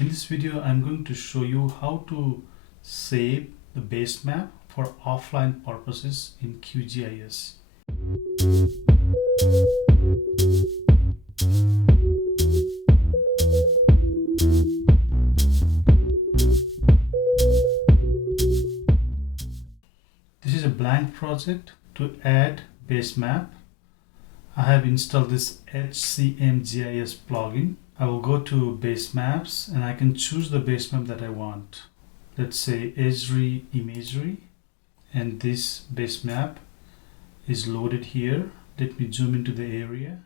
In this video, I'm going to show you how to save the base map for offline purposes in QGIS. This is a blank project. To add base map, I have installed this HCMGIS plugin. I will go to Basemaps and I can choose the base map that I want. Let's say Esri imagery, and this base map is loaded here. Let me zoom into the area.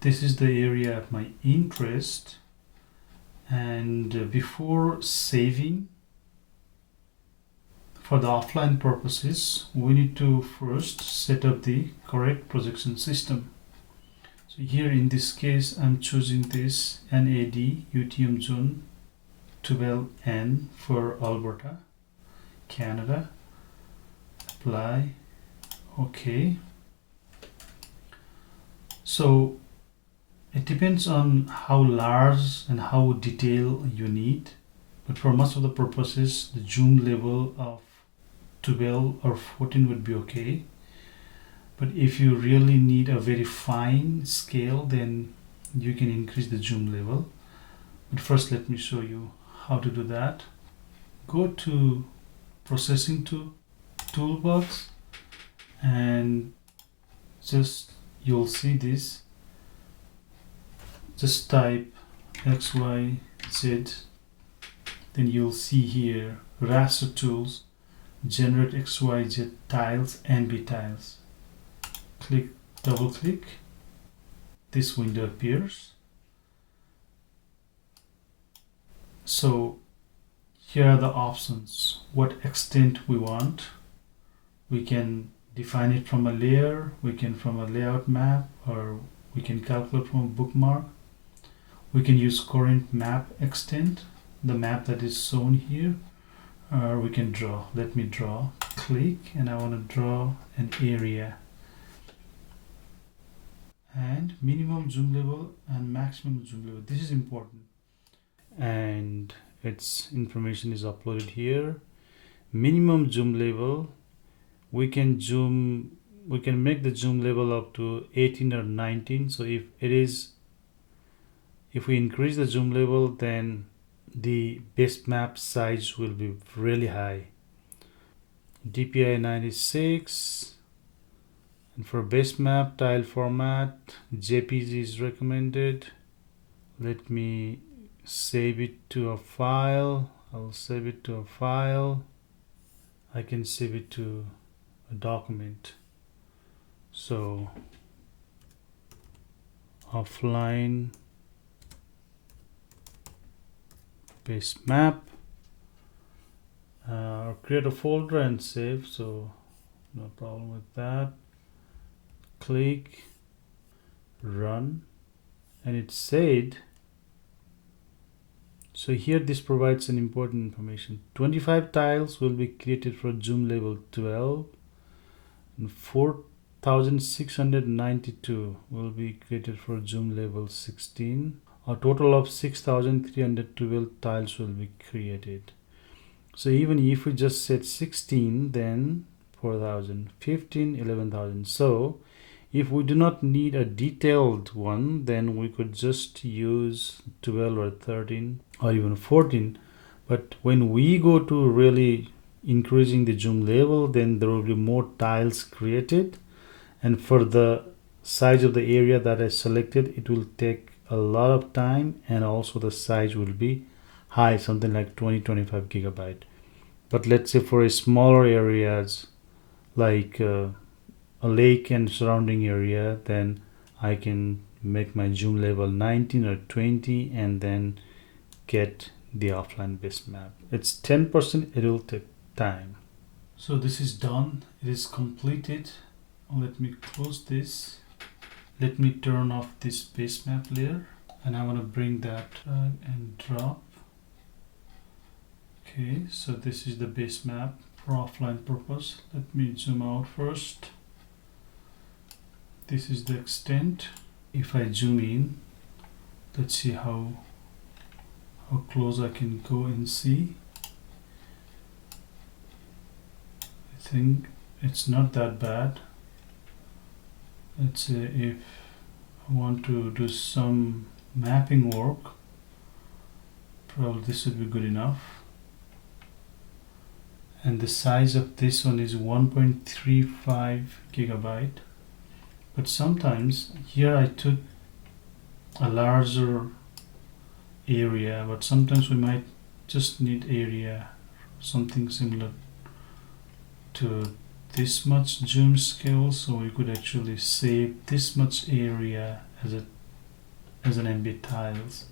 This is the area of my interest, and before saving for the offline purposes, we need to first set up the correct projection system. So here in this case, I'm choosing this NAD UTM zone 12N for Alberta, Canada. Apply. Okay. So it depends on how large and how detailed you need, but for most of the purposes, the zoom level of 12 or 14 would be okay. But if you really need a very fine scale, then you can increase the zoom level. But first, let me show you how to do that. Go to processing toolbox, and just you'll see this. Just type XYZ, then you'll see here raster tools, generate XYZ tiles, MBTiles. Double click, this window appears. So here are the options. What extent we want. We can define it from a layer, we can from a layout map, or we can calculate from a bookmark. We can use current map extent, the map that is shown here, or we can draw. Let me draw. Click, and I want to draw an area. And minimum zoom level and maximum zoom level. This is important. And its information is uploaded here. Minimum zoom level, we can make the zoom level up to 18 or 19. So if we increase the zoom level, then the base map size will be really high. DPI 96, and for base map tile format, JPG is recommended. Let me save it to a file. I'll save it to a file. I can save it to a document. So offline base map, create a folder and save, so no problem with that. Click run, and it said, so here this provides an important information. 25 tiles will be created for zoom level 12, and 4692 will be created for zoom level 16. A total of 6312 tiles will be created. So even if we just set 16, then 4000, 15, 11,000. So if we do not need a detailed one, then we could just use 12 or 13 or even 14. But when we go to really increasing the zoom level, then there will be more tiles created, and for the size of the area that I selected, it will take a lot of time, and also the size will be high, something like 20-25 gigabyte. But let's say for a smaller areas like a lake and surrounding area, then I can make my zoom level 19 or 20 and then get the offline base map. It's 10%, it will take time. So this is done, it is completed. Let me close this. Let me turn off this base map layer, and I want to bring that drag and drop. Okay, so this is the base map for offline purpose. Let me zoom out first. This is the extent. If I zoom in, let's see how close I can go and see. I think it's not that bad. Let's say if I want to do some mapping work, probably this would be good enough. And the size of this one is 1.35 gigabyte. But sometimes here I took a larger area, but sometimes we might just need area, something similar to this much zoom scale, so we could actually save this much area as an MBTiles,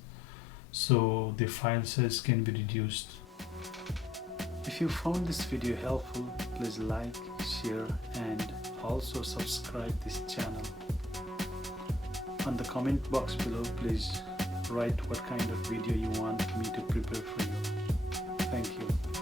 so the file size can be reduced. If you found this video helpful, please like, share and also subscribe this channel. On the comment box below, please write what kind of video you want me to prepare for you. Thank you.